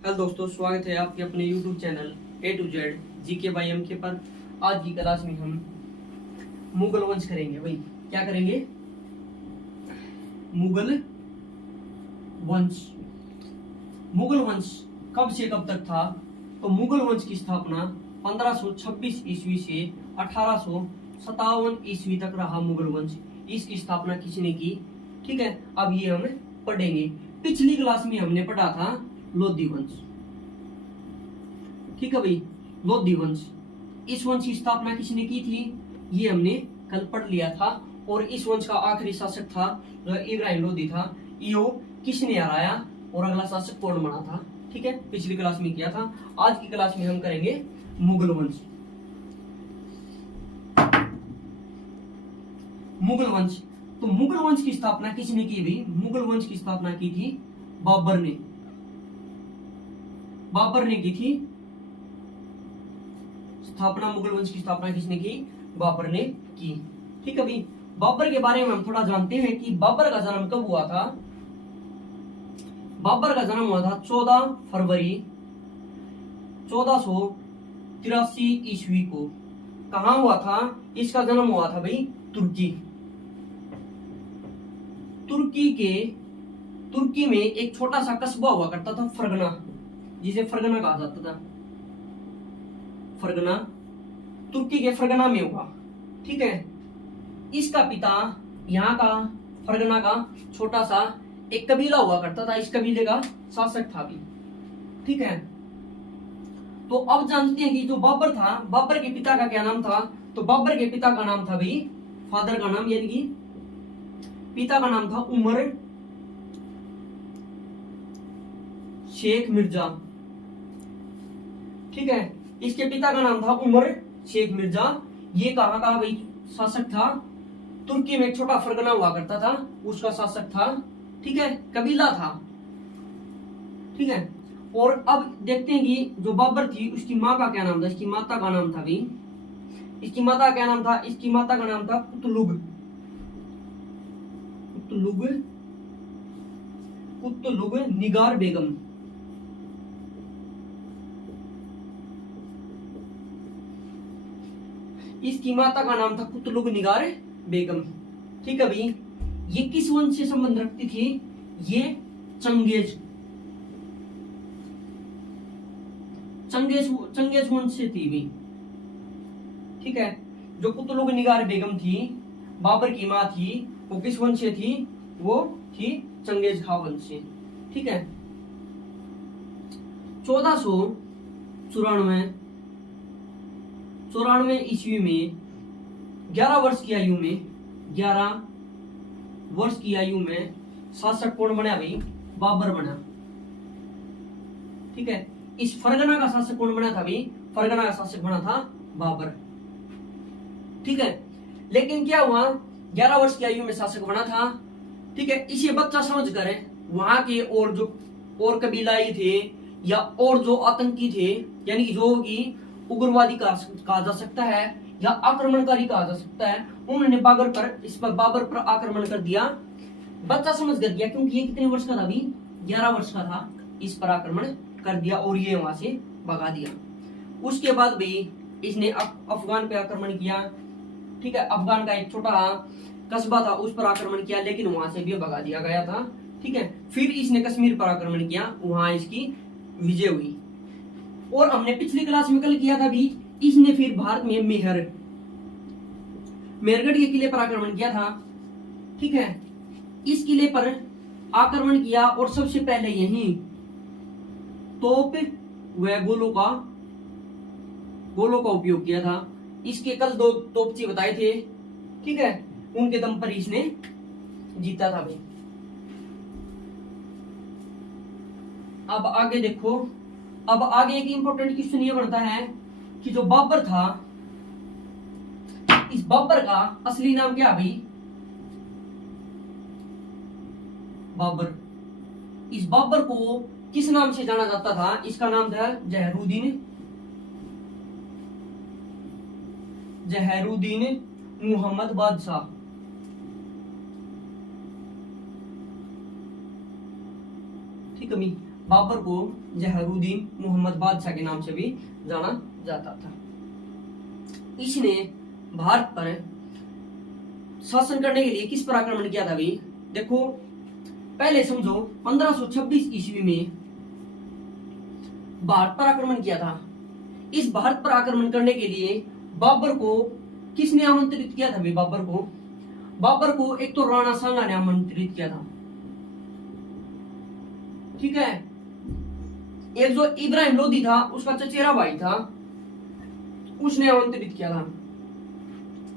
Hello दोस्तों, स्वागत है आपके अपने YouTube channel A to Z GK by MK पर। आज की क्लास में हम मुगल वंश करेंगे। भाई क्या करेंगे? मुगल वंश। मुगल वंश कब से कब तक था? तो मुगल वंश की स्थापना 1526 ईस्वी से 1857 ईस्वी तक रहा मुगल वंश। इसकी स्थापना किसने की? ठीक है, अब ये हम पढ़ेंगे। पिछली क्लास में हमने पढ़ा था लोधी वंश। ठीक है भाई, लोधी वंश। इस वंश की स्थापना किसने की थी? ये हमने कल पढ़ लिया था। और इस वंश का आखिरी शासक था जो इब्राहिम लोधी था। यो किसने हराया और अगला शासक कौन बना था? ठीक है, पिछली क्लास में किया था। आज की क्लास में हम करेंगे मुगल वंश। मुगल वंश। तो मुगल वंश की स्थापना किसने की भाई? मुगल वंश की स्थापना की थी बाबर ने। बाबर ने की थी स्थापना। मुगल वंश की स्थापना किसने की? बाबर ने की। ठीक है भाई, बाबर के बारे में हम थोड़ा जानते हैं कि बाबर का जन्म कब हुआ था। बाबर का जन्म हुआ था 14 फरवरी 1483 ईस्वी को। कहां हुआ था? इसका जन्म हुआ था भाई तुर्की। तुर्की में एक छोटा सा कस्बा हुआ करता था फरगना, जिसे फरगना कहा जाता था। फरगना तुर्की के फरगना में हुआ। ठीक है, इसका पिता यहाँ का फरगना का छोटा सा एक कबीला हुआ करता था, इस कबीले का शासक था भी। ठीक है, तो अब जानते हैं कि जो बाबर था, बाबर के पिता का क्या नाम था? तो बाबर के पिता का नाम था भाई, फादर का नाम यानी कि पिता का नाम था उमर शेख मिर्जा। ठीक है, इसके पिता का नाम था उमर शेख मिर्जा। ये कहां का भाई शासक था? तुर्की में एक छोटा फरगना हुआ करता था, उसका शासक था। ठीक है, कबीला था। ठीक है, और अब देखते हैं कि जो बाबर थी उसकी माँ का क्या नाम था। इसकी माता का नाम था भाई, इसकी माता का क्या नाम था? इसकी माता का नाम था कुतलुग। कुतलुग कुतलुग निगार बेगम। इसकी माता का नाम था कुतलुग निगार बेगम। ठीक है भाई, ये किस वंश से संबंध रखती थी? ये चंगेज चंगेज वंश से थी भी। ठीक है, जो कुतलुग निगार बेगम थी, बाबर की माँ थी, वो किस वंश से थी? वो थी चंगेज खा वंश से। ठीक है, 1494 ईस्वी में 11 वर्ष की आयु में शासक कौन बना भाई? बाबर बना। ठीक है, इस फरगना का शासक कौन बना था भाई? फरगना का शासक बना था बाबर। ठीक है, लेकिन क्या हुआ? 11 वर्ष की आयु में शासक बना था। ठीक है, इसे बच्चा समझ कर वहां के और जो और कबीलाई थे या और जो आतंकी थे, यानी कि जो कि उग्रवादी कहा जा सकता है या आक्रमणकारी कहा जा सकता है, उन्होंने बाबर पर आक्रमण कर दिया। बच्चा समझ कर दिया, क्योंकि ये कितने वर्ष का था अभी? 11 वर्ष का था। इस पर आक्रमण कर दिया और ये वहां से भगा दिया। उसके बाद भी इसने अफगान पे आक्रमण किया। ठीक है, अफगान का एक छोटा कस्बा था, उस पर आक्रमण किया, लेकिन वहां से भी भगा दिया गया था। ठीक है, फिर इसने कश्मीर पर आक्रमण किया, वहां इसकी विजय हुई। और हमने पिछली क्लास में कल किया था भी, इसने फिर भारत में मेहरगढ़ के किले पर आक्रमण किया था। ठीक है, इस किले पर आक्रमण किया और सबसे पहले यही तोप व गोलों का उपयोग किया था। इसके कल 2 तोपची बताए थे। ठीक है, उनके दम पर इसने जीता था भाई। अब आगे देखो, अब आगे एक इंपॉर्टेंट क्वेश्चन ये बनता है कि जो बाबर था, इस बाबर का असली नाम क्या भाई? बाबर। इस बाबर को किस नाम से जाना जाता था? इसका नाम था जहरूद्दीन मुहम्मद बादशाह। ठीक है, बाबर को जहरुद्दीन मोहम्मद बादशाह के नाम से भी जाना जाता था। इसने भारत पर शासन करने के लिए किस पर आक्रमण किया था भाई? देखो पहले समझो 1526 ईस्वी में भारत पर आक्रमण किया था। इस भारत पर आक्रमण करने के लिए बाबर को किसने आमंत्रित किया था भाई? बाबर को एक तो राणा सांगा ने आमंत्रित किया था, ठीक है। एक जो इब्राहिम लोदी था उसका चचेरा भाई था, उसने आमंत्रित किया था,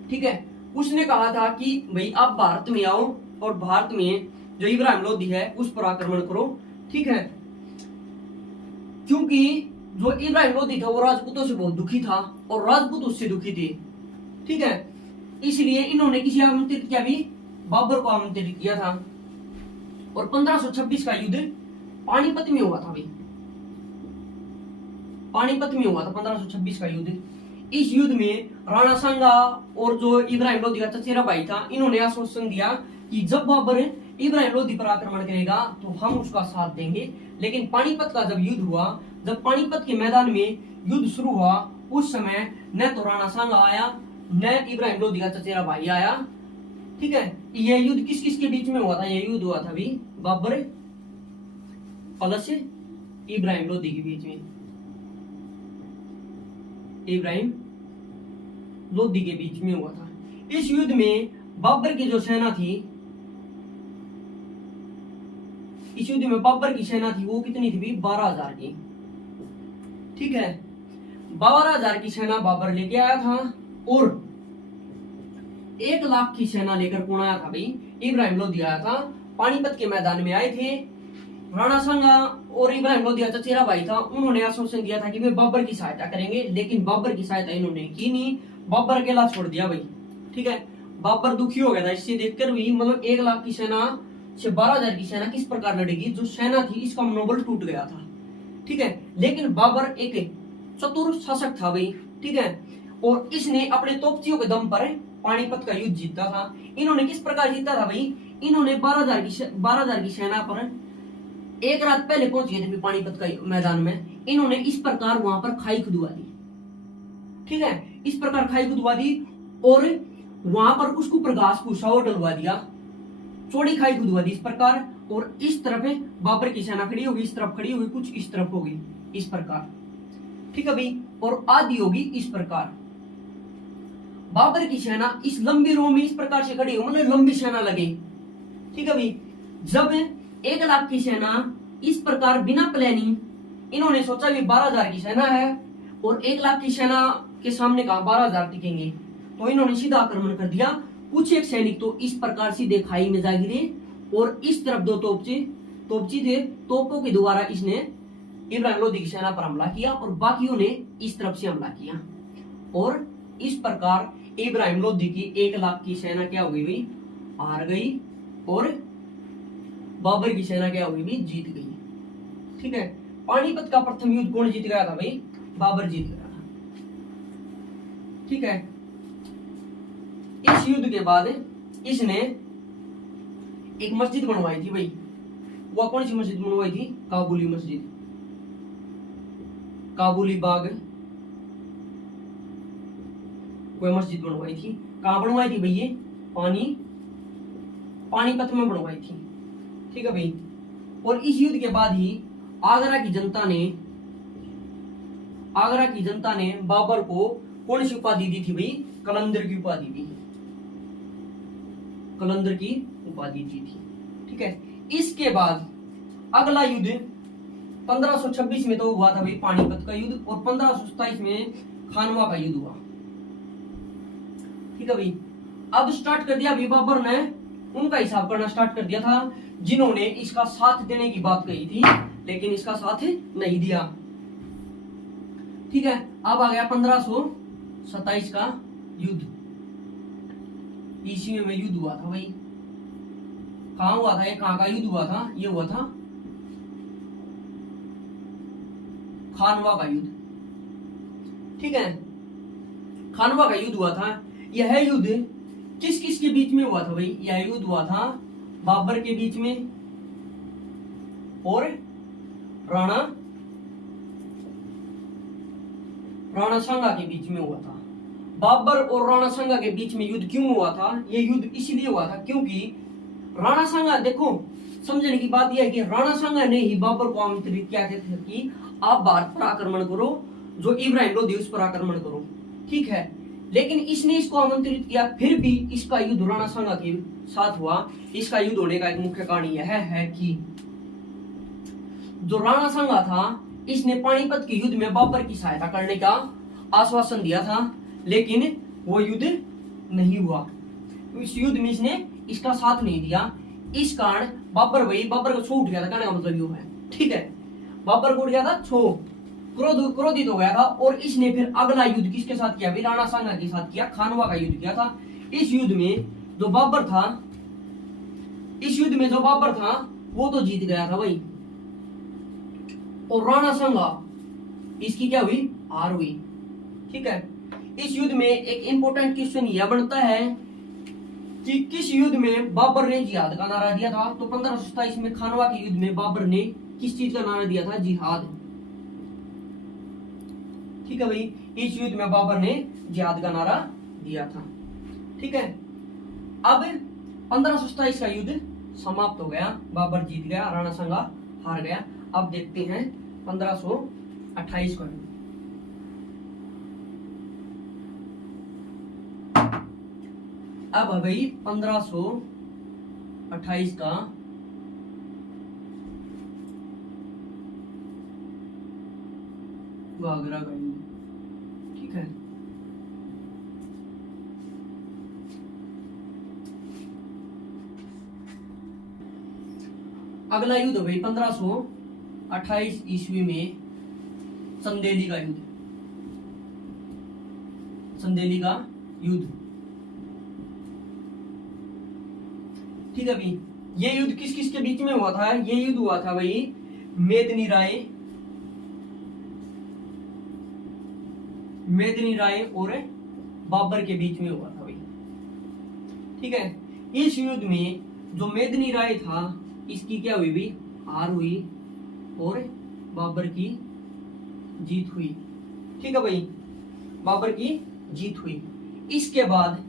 ठीक है। उसने कहा था कि भाई आप भारत में आओ और भारत में जो इब्राहिम लोदी है उस पर आक्रमण करो, ठीक है। क्योंकि जो इब्राहिम लोदी था वो राजपूतों से बहुत दुखी था और राजपूत उससे दुखी थे, ठीक है। इसलिए इन्होंने किसी आमंत्रित किया भी? बाबर को आमंत्रित किया था। और 1526 का युद्ध पानीपत में हुआ था भाई, पानीपत में हुआ था 1526 का युद्ध। इस युद्ध में राणा सांगा और जो इब्राहिम लोदी का चचेरा भाई था, इन्होंने आश्वासन दिया कि जब बाबर इब्राहिम लोदी पर आक्रमण करेगा तो हम उसका साथ देंगे। लेकिन पानीपत का जब युद्ध हुआ, जब पानीपत के मैदान में युद्ध शुरू हुआ, उस समय न तो राणा सांगा आया न इब्राहिम लोदी का चचेरा भाई आया, ठीक है। यह युद्ध किस किस के बीच में हुआ था? यह युद्ध हुआ था भी बाबर प्लस इब्राहिम लोदी के बीच में, इब्राहिम लोदी के बीच में हुआ था। इस युद्ध में बाबर की जो सेना थी, इस युद्ध में बाबर की सेना थी वो कितनी थी भी? 12,000 की, ठीक है। 12,000 की सेना बाबर लेके आया था और 1 लाख की सेना लेकर कौन आया था भाई? इब्राहिम लोदी आया था। पानीपत के मैदान में आए थे। राणा सांगा और इब्राहिम लोदी का चचेरा भाई था, उन्होंने आश्वासन दिया था कि वे बाबर की सहायता करेंगे, लेकिन बाबर की सहायता इन्होंने की नहीं। बाबर अकेला छोड़ दिया भाई, ठीक है। बाबर दुखी हो गया था इससे देखकर भी, मतलब 1 लाख की सेना से 12,000 की सेना किस प्रकार लड़ेगी? जो सेना थी इसका मनोबल टूट गया था, ठीक है। लेकिन बाबर एक चतुर शासक था भाई, ठीक है। और इसने अपने तोपचियों के दम पर पानीपत का युद्ध जीता था। इन्होंने किस प्रकार जीता था भाई? इन्होंने 12,000 की सेना पर 1 रात पहले पहुंच गए थे पानीपत का मैदान में। इन्होंने इस प्रकार वहां पर खाई खुदवा दी, ठीक है। इस प्रकार खाई खुदवा दी और वहां पर उसको ऊपर घास भूसा और डलवा दिया, चौड़ी खाई खुदवा दी इस प्रकार। और इस तरफ बाबर की सेना खड़ी होगी, इस तरफ खड़ी होगी, कुछ इस तरफ होगी इस प्रकार, ठीक है भाई। और आधी होगी इस प्रकार। बाबर की सेना इस लंबी रो में इस प्रकार से खड़ी हो, मतलब लंबी सेना लगे, ठीक है भाई। जब 1 लाख की सेना इस प्रकार बिना प्लानिंग, इन्होंने सोचा भी 12,000 की सेना है और 1 लाख की सेना के सामने कहा 12,000 टिकेंगे, तो इन्होंने सीधा आक्रमण कर दिया। कुछ एक सैनिक तो इस प्रकार सीधे खाई में जा गिरे और इस तरफ 2 तोपची थे, तोपों के द्वारा इसने इब्राहिम लोदी की सेना पर हमला किया और बाकियों ने इस तरफ से हमला किया। और इस प्रकार इब्राहिम लोदी की 1 लाख की सेना क्या हो गई भाई? हार गई और बाबर की सेना क्या हो गई भाई? जीत गई, ठीक है। पानीपत का प्रथम युद्ध कौन जीत गया था भाई? बाबर जीत गया था, ठीक है। इस युद्ध के बाद इसने एक मस्जिद बनवाई थी भाई। वह कौन सी मस्जिद बनवाई थी? काबुली मस्जिद, काबुली बाग कोई मस्जिद बनवाई थी। कहां बनवाई थी भैया? पानीपत में बनवाई थी, ठीक है भाई। और इस युद्ध के बाद ही आगरा की जनता ने बाबर को कौन सी उपाधि दी थी भाई? कलंदर की उपाधि दी, कलंदर की उपाधि दी थी, ठीक है। इसके बाद अगला युद्ध 1526 में तो हुआ था भाई पानीपत का युद्ध, और 1527 में खानवा का युद्ध हुआ, ठीक है भाई। अब स्टार्ट कर दिया भाई बाबर ने उनका हिसाब करना स्टार्ट कर दिया था, जिन्होंने इसका साथ देने की बात कही थी लेकिन इसका साथ नहीं दिया, ठीक है। अब आ गया 1527 का युद्ध। ईस्वी में युद्ध हुआ था भाई। कहां हुआ था? ये कहां का युद्ध हुआ था? ये हुआ था खानवा का युद्ध, ठीक है। खानवा का युद्ध हुआ था। यह युद्ध किस किस के बीच में हुआ था भाई? यह युद्ध हुआ था बाबर के बीच में और राणा राणा सांगा के बीच में हुआ था। बाबर और राणा सांगा के बीच में युद्ध क्यों हुआ था? ये युद्ध इसलिए हुआ था क्योंकि राणा सांगा, देखो समझने की बात यह है कि राणा सांगा ने ही बाबर को आमंत्रित किया थे कि आप भारत पर आक्रमण करो, जो इब्राहिम लोधी उस पर आक्रमण करो, ठीक है। लेकिन इसने इसको आमंत्रित किया, फिर भी इसका युद्ध राणा सांगा के साथ हुआ। इसका युद्ध होने का एक मुख्य कारण यह है कि जो राणा सांगा था, इसने पानीपत के युद्ध में बाबर की सहायता करने का आश्वासन दिया था, लेकिन वो युद्ध नहीं हुआ। इस युद्ध में इसने इसका साथ नहीं दिया। इस कारण बाबर को छो उठ गया था, कहने का मतलब यो है, ठीक है। बाबर को उठ गया था छो, क्रोधित हो गया था, और इसने फिर अगला युद्ध किसके साथ किया? राणा सांगा के साथ किया, खानवा का युद्ध किया था। इस युद्ध में जो बाबर था वो तो जीत गया था भाई, और राणा सांगा इसकी क्या हुई? हार हुई, ठीक है। इस युद्ध में एक इंपॉर्टेंट क्वेश्चन यह बनता है कि किस युद्ध में बाबर ने जिहाद का नारा दिया था? तो 1527 में खानवा के युद्ध में बाबर ने किस चीज का नारा दिया था? जिहाद, ठीक है भाई। इस युद्ध में बाबर ने जिहाद का नारा दिया था, ठीक है। अब 1527 का युद्ध समाप्त हो गया, बाबर जीत गया, राणा सांगा हार गया। अब देखते हैं 1528 का युद्ध। अब भाई 1528 का घाघरा का युद्ध, ठीक है। अगला युद्ध भाई 1528 ईस्वी में चंदेली का युद्ध, चंदेली का युद्ध, ठीक है भाई। ये युद्ध किस किस के बीच में हुआ था? ये युद्ध हुआ था भाई मेदिनी राय और बाबर के बीच में हुआ था भाई, ठीक है। इस युद्ध में जो मेदिनी राय था, इसकी क्या हुई भाई? हार हुई, और बाबर की जीत हुई, ठीक है भाई। बाबर की जीत हुई। इसके बाद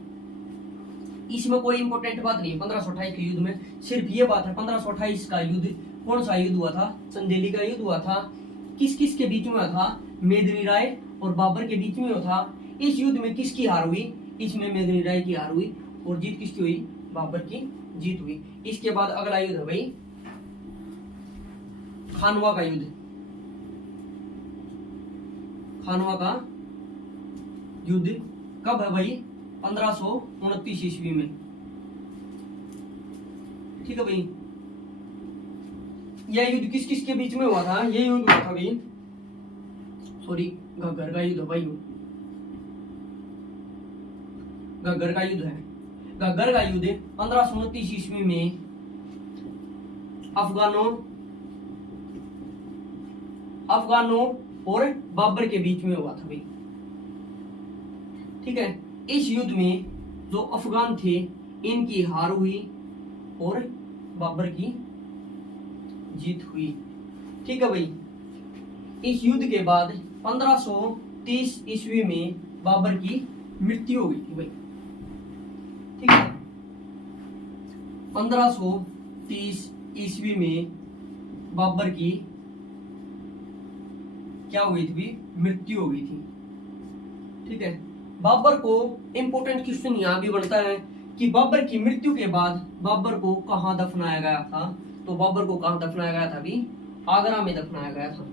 इसमें कोई इंपॉर्टेंट बात नहीं है 1528 के युद्ध में, सिर्फ ये बात है 1528 का युद्ध कौन सा युद्ध हुआ था? चंदेली का युद्ध हुआ था। किस किस के बीच में हुआ था? मेदिनी राय और बाबर के बीच में हुआ था। इस युद्ध में किसकी हार हुई? इसमें मेदिनी राय की हार हुई, और जीत किसकी हुई? बाबर की जीत हुई। इसके बाद अगला युद्ध है भाई खानवा का युद्ध। खानवा का युद्ध कब है भाई? 1529 ईस्वी में, ठीक है भाई। यह युद्ध किस किस के बीच में हुआ था? यह युद्ध हुआ था भाई, सॉरी, घग्गर का युद्ध है भाई, घग्गर का युद्ध है। घग्गर का युद्ध 1529 ईस्वी में अफगानों और बाबर के बीच में हुआ था भाई, ठीक है। इस युद्ध में जो अफगान थे, इनकी हार हुई और बाबर की जीत हुई, ठीक है भाई। इस युद्ध के बाद 1530 ईस्वी में बाबर की मृत्यु हो गई थी भाई, ठीक है। 1530 ईस्वी में बाबर की क्या हुई थी? मृत्यु हो गई थी, ठीक है। बाबर को इंपॉर्टेंट क्वेश्चन यहां भी बनता है कि बाबर की मृत्यु के बाद बाबर को कहां दफनाया गया था? तो बाबर को कहां दफनाया गया था? भी आगरा में दफनाया गया था,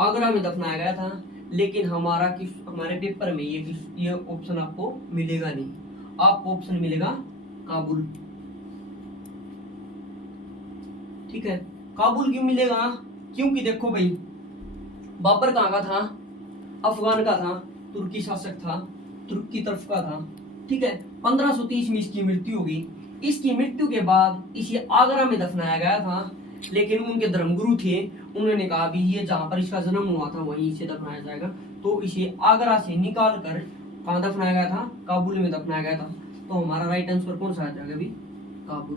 आगरा में दफनाया गया था। लेकिन हमारे पेपर में ये ऑप्शन आपको मिलेगा नहीं, आपको ऑप्शन मिलेगा काबुल, ठीक है। काबुल क्यों मिलेगा? क्योंकि देखो भाई, बाबर कहाँ का था? अफगान का था, तुर्की शासक था, तुर्क की तरफ का था, ठीक है। 1530 में इसकी मृत्यु होगी। इसकी मृत्यु के बाद इसे आगरा में दफनाया गया था, लेकिन उनके धर्मगुरु थे, उन्होंने कहा भी ये जहां पर इसका जन्म हुआ था वहीं इसे दफनाया जाएगा, तो इसे आगरा से निकाल कर कहां दफनाया गया था? काबुल में दफनाया गया था। तो हमारा राइट आंसर कौन सा आ जाएगा? भी काबुल,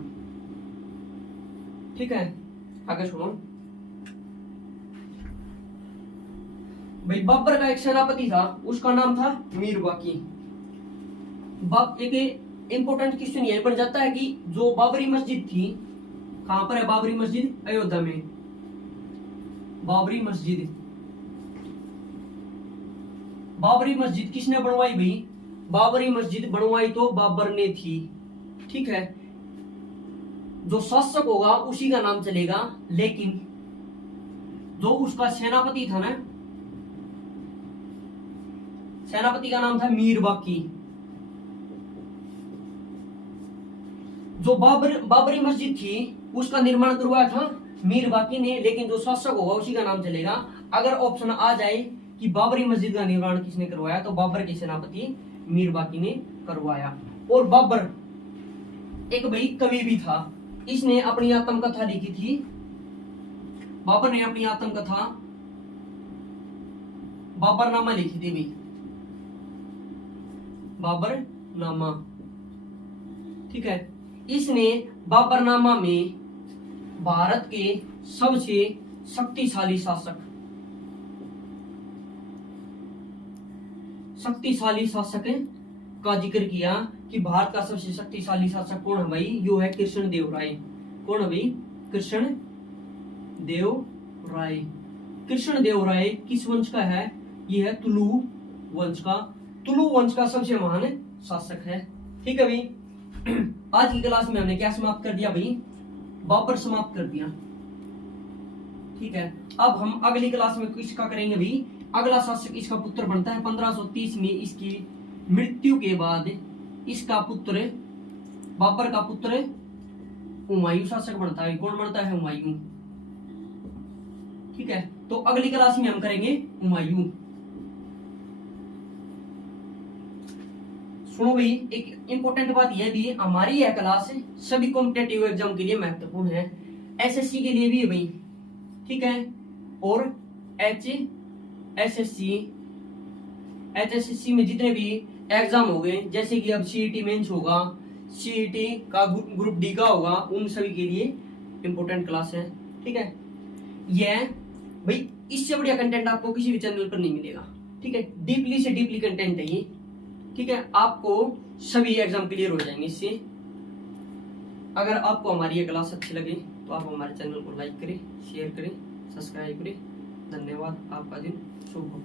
ठीक है। आगे सुनो, भाई बाबर का एक सेनापति था, उसका नाम था मीर बाकी। एक इंपॉर्टेंट क्वेश्चन ये बन जाता है कि जो बाबरी मस्जिद थी, कहां पर है बाबरी मस्जिद? अयोध्या में। बाबरी मस्जिद, बाबरी मस्जिद किसने बनवाई भाई? बाबरी मस्जिद बनवाई तो बाबर ने थी, ठीक है। जो शासक होगा उसी का नाम चलेगा, लेकिन जो उसका सेनापति था ना, सेनापति का नाम था मीर बाकी। जो बाबरी मस्जिद थी उसका निर्माण करवाया था मीर बाकी ने, लेकिन जो शासक होगा उसी का नाम चलेगा। अगर ऑप्शन आ जाए कि बाबरी मस्जिद का निर्माण किसने करवाया, तो बाबर के सेनापति मीर बाकी ने करवाया। और बाबर एक भाई कवि भी था, इसने अपनी आत्मकथा लिखी थी। बाबर ने अपनी आत्मकथा बाबरनामा लिखी थी भाई, बाबरनामा, ठीक है। इसने बाबरनामा में भारत के सबसे शक्तिशाली शासक का जिक्र किया कि भारत का सबसे शक्तिशाली शासक कौन है भाई? यो है कृष्ण देव राय। कौन है भाई? कृष्ण देव राय। कृष्ण देव राय किस वंश का है? ये है तुलु वंश का। तुलु वंश का सबसे महान शासक है, ठीक है भाई। आज की क्लास में हमने क्या समाप्त कर दिया भाई? बाबर समाप्त कर दिया, ठीक है। अब हम अगली क्लास में किसका करेंगे भाई? अगला शासक इसका पुत्र बनता है 1530 में। इसकी मृत्यु के बाद इसका पुत्र, बाबर का पुत्र हुमायूं शासक बनता है। कौन बनता है? हुमायूं, ठीक है। तो अगली क्लास में हम करेंगे हुमायूं। सुनो भाई, एक इंपॉर्टेंट बात यह भी, हमारी यह क्लास सभी कॉम्पिटेटिव एग्जाम के लिए महत्वपूर्ण है, एसएससी के लिए भी है भाई, ठीक है। और एचएससी में जितने भी एग्जाम हो गए, जैसे कि अब सीईटी मेंस होगा, सीईटी का ग्रुप डी का होगा, उन सभी के लिए इंपॉर्टेंट क्लास है, ठीक है। यह भाई इससे बढ़िया कंटेंट आपको किसी भी चैनल पर नहीं मिलेगा, ठीक है। डीपली से डीपली कंटेंट है ये, ठीक है। आपको सभी एग्जाम क्लियर हो जाएंगे इससे। अगर आपको हमारी ये क्लास अच्छी लगे तो आप हमारे चैनल को लाइक करें, शेयर करें, सब्सक्राइब करें। धन्यवाद। आपका दिन शुभ हो।